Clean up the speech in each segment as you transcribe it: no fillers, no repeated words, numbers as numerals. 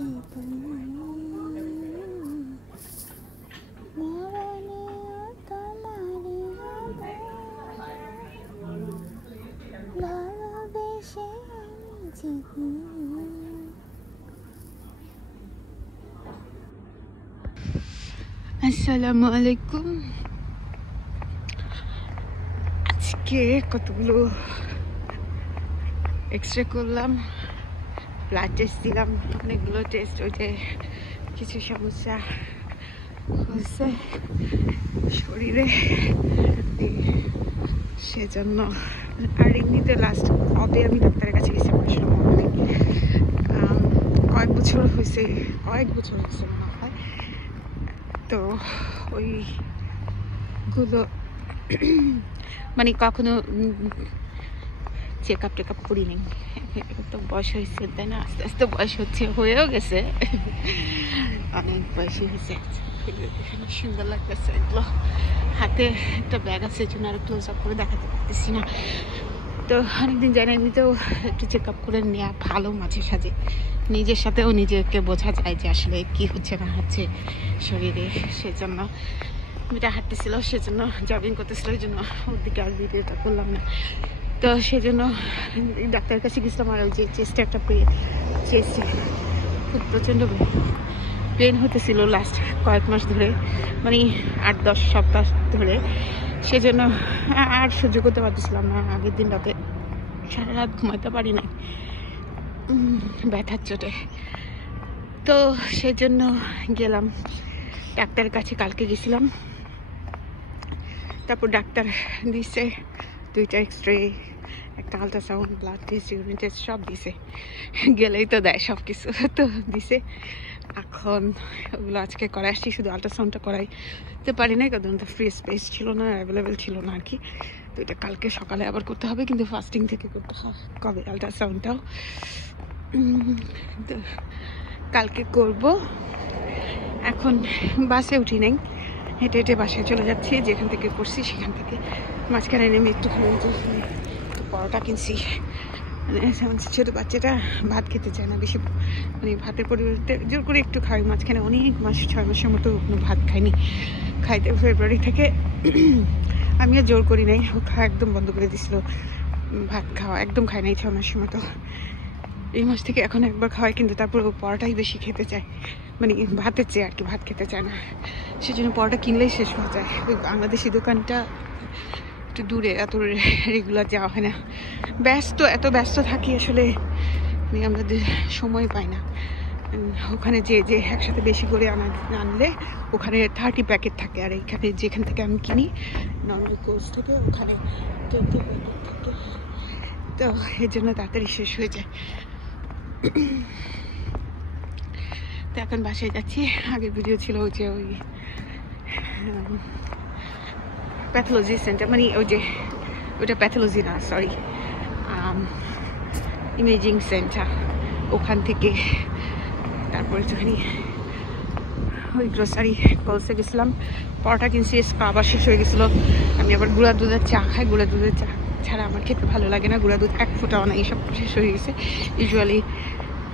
আসসালামু আলাইকুম। আজকে কতগুলো এক্সরে করলাম, ব্লাড টেস্ট দিলাম, অনেকগুলো টেস্ট। ওই যে কিছু সমস্যা হয়েছে শরীরে, সেজন্য। আর এমনিতে লাস্ট কবে আমি ডাক্তারের কাছে গেছি আমার আসলে মনে নেই। কয়েক বছর হয়েছে মনে হয়। তো ওইগুলো মানে কখনো চেক আপ টেক আপ করি নেই। তো বয়স হয়েছে, তাই না? আস্তে আস্তে বয়স হয়েও গেছে, অনেক বয়সী হয়েছে। সুন্দর লাগতেছে এগুলো। হাতে একটা ব্যাগ আছে, এই জন্য আর ক্লোজ আপ করে দেখাতে পারতেছি না। তো অনেকদিন যায় না, এমনিতেও একটু চেক আপ করে নেওয়া ভালো মাঝে সাঝে। নিজের সাথেও নিজেকে বোঝা যায় যে আসলে কি হচ্ছে না হচ্ছে শরীরে। সেজন্য মেয়েটা হাঁটতেছিল, সেজন্য জগিং করতেছিল, ওই জন্য ওর দিকে আর ভিডিওটা করলাম না। তো সেজন্য ডাক্তারের কাছে গেছিলাম। আর ওই যে চেস্টে একটা চেস্টে খুব প্রচণ্ড পেন হতেছিল লাস্ট কয়েক মাস ধরে, মানে 8-10 সপ্তাহ ধরে। সেজন্য আর সহ্য করতে পারতেছিলাম না। আগের দিন রাতে সারা রাত ঘুমাইতে পারি না ব্যথার চোটে। তো সেজন্য গেলাম ডাক্তারের কাছে। কালকে গেছিলাম, তারপর ডাক্তার দিছে 2টা এক্সরে, একটা ultrasound, blood test, urine test সব দিছে। গেলেই তো দেয় সব কিছু, তো দিছে। এখন ওগুলো আজকে করাই আসছি, শুধু আলট্রাসাউন্ডটা করাইতে পারি না, কারণ তো ফ্রি স্পেস ছিল না, অ্যাভেলেবেল ছিল না আর কি। তো এটা কালকে সকালে আবার করতে হবে, কিন্তু ফাস্টিং থেকে করতে হবে আলট্রাসাউন্ডটাও। তো কালকে করব। এখন বাসে উঠি নাই, হেঁটে হেঁটে বাসায় চলে যাচ্ছি। যেখান থেকে করছি সেখান থেকে মাঝখানে নেমে একটুখানি পরোটা কিনছি। মানে ছোটো বাচ্চাটা ভাত খেতে চায় না বেশি, মানে ভাতের পরিবর্তে জোর করে একটু খাই। মাঝখানে অনেক মাস, 6 মাসের মতো কোনো ভাত খাইনি। খাইতে ফেব্রুয়ারি থেকে আমিও জোর করি নাই, ও খাওয়া একদম বন্ধ করে দিছিল। ভাত খাওয়া একদম খাই নাই 6 মাসের মতো। এই মাস থেকে এখন একবার খাওয়াই, কিন্তু তারপর ও পরোটাই বেশি খেতে চায়, মানে ভাতের চেয়ে আর কি, ভাত খেতে চায় না। সেজন্য পরোটা কিনলেই শেষ হয়ে যায়। ওই বাংলাদেশি দোকানটা একটু দূরে, এত রেগুলার যাওয়া হয় না। এত ব্যস্ত থাকি আসলে, মানে আমাদের সময় পাই না। ওখানে যে একসাথে বেশি করে আনলে ওখানে 30 প্যাকেট থাকে, আর এইখানে যেখান থেকে আমি কিনি নর্মাল কোর্স থেকে, ওখানে 20 প্যাকেট থাকে। তো এর জন্য তাড়াতাড়ি শেষ হয়ে যায়। তো এখন বাসায় যাচ্ছি। আগের ভিডিও ছিল ওই যে ওই প্যাথোলজি সেন্টার, মানে ওইটা প্যাথোলজি না, সরি, ইমেজিং সেন্টার, ওখান থেকে। তারপরে একটুখানি ওই গ্রোসারি কলসে গেছিলাম, পরোটা কিনছি, আবার শেষ হয়ে গেছিলো। আমি আবার গুঁড়া দুধের চা খাই, গুঁড়া দুধের চা ছাড়া আমার খেতে ভালো লাগে না। গুঁড়া দুধ এক ফোঁটাও না, এইসব শেষ হয়ে গেছে। ইউজুয়ালি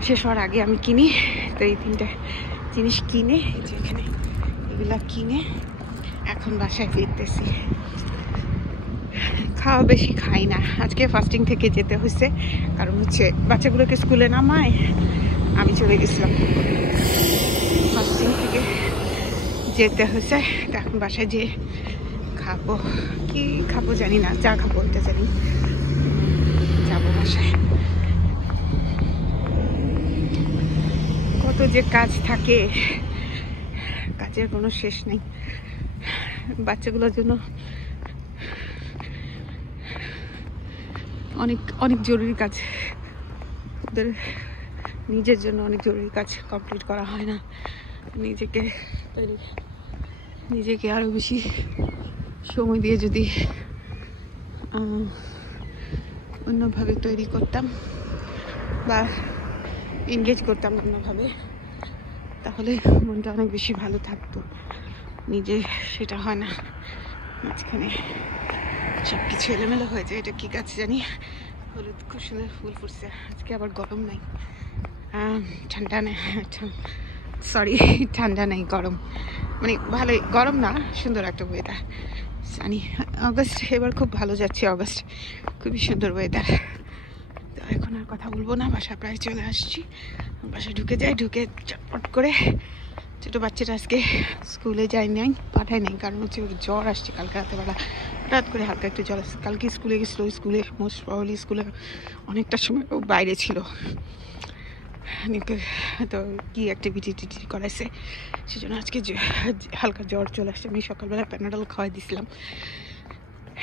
শেষ হওয়ার আগে আমি কিনি। তো এই 3টা জিনিস কিনে, যেখানে এগুলা কিনে এখন বাসায় ফিরতেছি। খাওয়া বেশি খাই না, আজকে ফাস্টিং থেকে যেতে হয়েছে, কারণ হচ্ছে বাচ্চাগুলোকে স্কুলে নামায় আমি চলে গেছিলাম, ফাস্টিং থেকে যেতে হয়েছে। এখন বাসায় যেয়ে খাবো, কি খাবো জানি না, চা খাবো এটা জানি। যাবো বাসায়, কত যে কাজ থাকে, কাজের কোনো শেষ নেই। বাচ্চাগুলোর জন্য অনেক অনেক জরুরি কাজ, ওদের নিজের জন্য অনেক জরুরি কাজ কমপ্লিট করা হয় না। নিজেকে আরও বেশি সময় দিয়ে যদি অন্যভাবে তৈরি করতাম বা এনগেজ করতাম অন্যভাবে, তাহলে মনটা অনেক বেশি ভালো থাকতো। নিজে সেটা হয় না, মাঝখানে সব কিছু এলোমেলো হয়ে যায়। এটা কি গাছ জানি, হলুদ, খুব সুন্দর ফুল ফুটছে। আজকে আবার গরম নাই, ঠান্ডা নেই, সরি ঠান্ডা নেই, গরম, মানে ভালোই, গরম না, সুন্দর একটা ওয়েদার। সানি অগস্ট এবার খুব ভালো যাচ্ছে, অগস্ট খুবই সুন্দর ওয়েদার। তো এখন আর কথা বলবো না, বাসা প্রায় চলে আসছি। বাসায় ঢুকে যাই, ঢুকে চটপট করে, ছোটো বাচ্চাটা আজকে স্কুলে যায় নাই, পাঠায় নাই, কারণ হচ্ছে ওর জ্বর আসছে কালকে রাতেবেলা, হঠাৎ করে হালকা একটু জ্বর আসছে। কালকে স্কুলে গেছিলো, স্কুলে মোস্ট প্রবাবলি স্কুলে অনেকটা সময় ও বাইরে ছিল, তো কি অ্যাক্টিভিটি টিটি করাইছে, সেজন্য আজকে হালকা জ্বর চলে আসছে। আমি সকালবেলা প্যানাডল খাওয়াই দিছিলাম।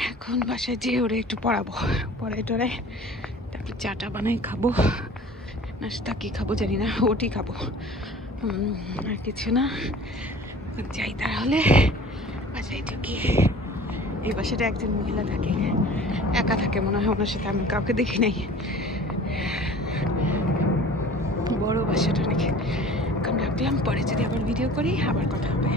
এখন বাসায় যেয়ে ওরে একটু পড়াবো, পড়াই টড়াই তারপর চাটা বানাই খাবো, নাস্তা কি খাবো জানি না, ওটি খাবো, আর কিছু না। যাই তাহলে বাসায় ঢুকি। এই বাসাটা একজন মহিলা থাকে, একা থাকে মনে হয়, ওনার সাথে আমি কাউকে দেখি নাই। বড় বাসাটা নাকি, এখন রাখলাম, পরে যদি আবার ভিডিও করি আবার কথা হবে।